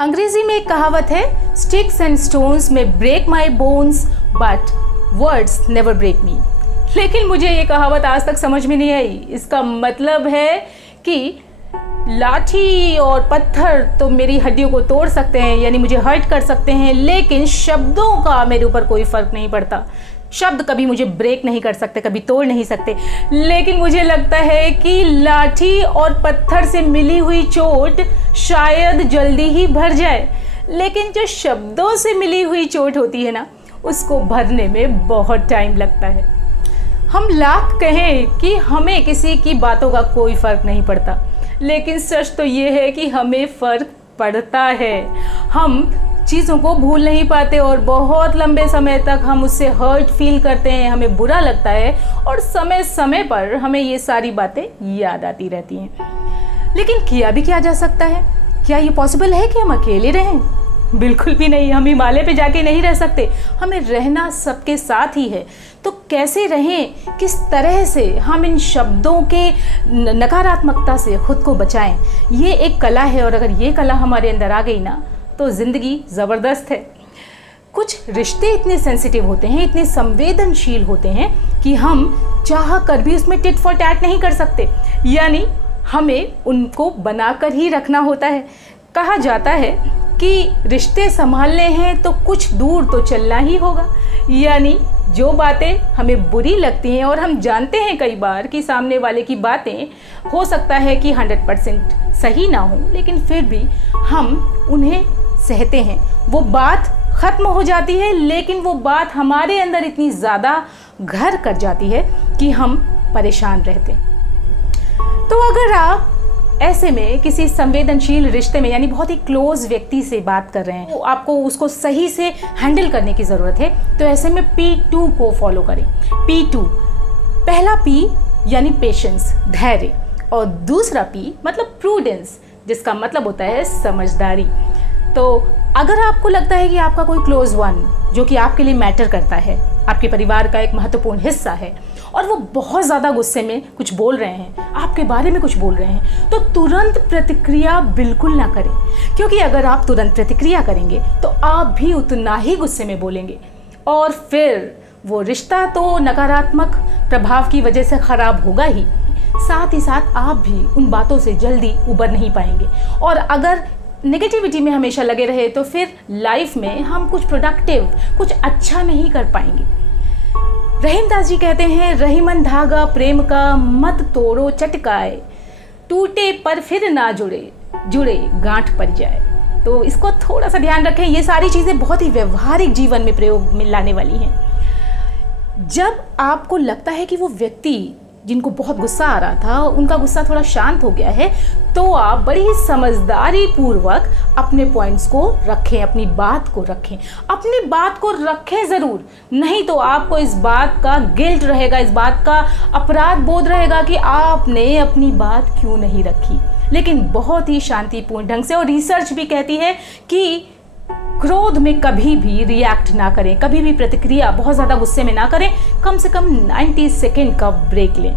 अंग्रेजी में एक कहावत है, sticks and stones may break my bones but words never break me. लेकिन मुझे ये कहावत आज तक समझ में नहीं आई। इसका मतलब है कि लाठी और पत्थर तो मेरी हड्डियों को तोड़ सकते हैं, यानी मुझे हर्ट कर सकते हैं, लेकिन शब्दों का मेरे ऊपर कोई फर्क नहीं पड़ता। शब्द कभी मुझे ब्रेक नहीं कर सकते, कभी तोड़ नहीं सकते। लेकिन मुझे लगता है कि लाठी और पत्थर से मिली हुई चोट शायद जल्दी ही भर जाए, लेकिन जो शब्दों से मिली हुई चोट होती है ना, उसको भरने में बहुत टाइम लगता है। हम लाख कहें कि हमें किसी की बातों का कोई फर्क नहीं पड़ता, लेकिन सच तो ये है कि हमें फर्क पड़ता है। हम चीज़ों को भूल नहीं पाते और बहुत लंबे समय तक हम उससे हर्ट फील करते हैं, हमें बुरा लगता है और समय समय पर हमें ये सारी बातें याद आती रहती हैं। लेकिन किया भी क्या जा सकता है? क्या ये पॉसिबल है कि हम अकेले रहें? बिल्कुल भी नहीं। हम हिमालय पे जाके नहीं रह सकते, हमें रहना सबके साथ ही है। तो कैसे रहें, किस तरह से हम इन शब्दों के नकारात्मकता से खुद को बचाएं, ये एक कला है। और अगर ये कला हमारे अंदर आ गई ना, तो ज़िंदगी ज़बरदस्त है। कुछ रिश्ते इतने सेंसिटिव होते हैं, इतने संवेदनशील होते हैं कि हम चाह कर भी उसमें टिट फॉर टैट नहीं कर सकते, यानी हमें उनको बनाकर ही रखना होता है। कहा जाता है कि रिश्ते संभालने हैं तो कुछ दूर तो चलना ही होगा, यानी जो बातें हमें बुरी लगती हैं और हम जानते हैं कई बार कि सामने वाले की बातें हो सकता है कि 100% सही ना हो, लेकिन फिर भी हम उन्हें सहते हैं। वो बात ख़त्म हो जाती है, लेकिन वो बात हमारे अंदर इतनी ज़्यादा घर कर जाती है कि हम परेशान रहते हैं। तो अगर आप ऐसे में किसी संवेदनशील रिश्ते में, यानी बहुत ही क्लोज व्यक्ति से बात कर रहे हैं, तो आपको उसको सही से हैंडल करने की ज़रूरत है। तो ऐसे में P2 को फॉलो करें। P2, पहला P यानी पेशेंस, धैर्य, और दूसरा P मतलब प्रूडेंस, जिसका मतलब होता है समझदारी। तो अगर आपको लगता है कि आपका कोई क्लोज वन जो कि आपके लिए मैटर करता है, आपके परिवार का एक महत्वपूर्ण हिस्सा है, और वो बहुत ज़्यादा गुस्से में कुछ बोल रहे हैं, आपके बारे में कुछ बोल रहे हैं, तो तुरंत प्रतिक्रिया बिल्कुल ना करें। क्योंकि अगर आप तुरंत प्रतिक्रिया करेंगे तो आप भी उतना ही गुस्से में बोलेंगे, और फिर वो रिश्ता तो नकारात्मक प्रभाव की वजह से ख़राब होगा ही, साथ ही साथ आप भी उन बातों से जल्दी उबर नहीं पाएंगे। और अगर नेगेटिविटी में हमेशा लगे रहे तो फिर लाइफ में हम कुछ प्रोडक्टिव, कुछ अच्छा नहीं कर पाएंगे। रहीमदास जी कहते हैं, रहीमन धागा प्रेम का मत तोड़ो चटकाए, टूटे पर फिर ना जुड़े, जुड़े गांठ पड़ जाए। तो इसको थोड़ा सा ध्यान रखें। ये सारी चीज़ें बहुत ही व्यवहारिक जीवन में प्रयोग में लाने वाली हैं। जब आपको लगता है कि वो व्यक्ति जिनको बहुत गुस्सा आ रहा था, उनका गुस्सा थोड़ा शांत हो गया है, तो आप बड़ी ही समझदारी पूर्वक अपने पॉइंट्स को रखें, अपनी बात को रखें। अपनी बात को रखें ज़रूर, नहीं तो आपको इस बात का गिल्ट रहेगा, इस बात का अपराध बोध रहेगा कि आपने अपनी बात क्यों नहीं रखी। लेकिन बहुत ही शांतिपूर्ण ढंग से, और रिसर्च भी कहती है कि क्रोध में कभी भी रिएक्ट ना करें, कभी भी प्रतिक्रिया बहुत ज़्यादा गुस्से में ना करें, कम से कम 90 सेकेंड का ब्रेक लें।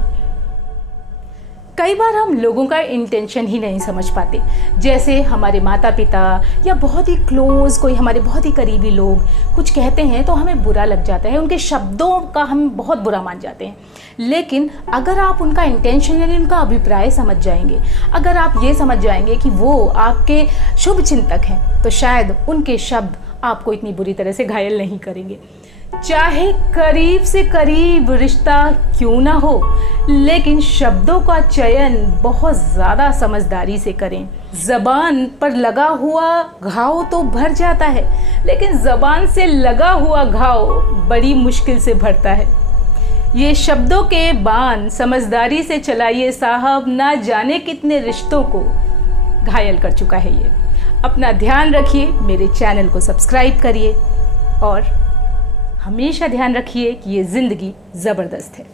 कई बार हम लोगों का इंटेंशन ही नहीं समझ पाते। जैसे हमारे माता पिता या बहुत ही क्लोज कोई हमारे बहुत ही करीबी लोग कुछ कहते हैं तो हमें बुरा लग जाता है, उनके शब्दों का हम बहुत बुरा मान जाते हैं। लेकिन अगर आप उनका इंटेंशन यानी उनका अभिप्राय समझ जाएंगे, अगर आप ये समझ जाएंगे कि वो आपके शुभ चिंतक हैं, तो शायद उनके शब्द आपको इतनी बुरी तरह से घायल नहीं करेंगे। चाहे करीब से करीब रिश्ता क्यों ना हो, लेकिन शब्दों का चयन बहुत ज़्यादा समझदारी से करें। ज़बान पर लगा हुआ घाव तो भर जाता है, लेकिन ज़बान से लगा हुआ घाव बड़ी मुश्किल से भरता है। ये शब्दों के बाण समझदारी से चलाइए साहब, ना जाने कितने रिश्तों को घायल कर चुका है ये। अपना ध्यान रखिए, मेरे चैनल को सब्सक्राइब करिए और हमेशा ध्यान रखिए कि ये ज़िंदगी ज़बरदस्त है।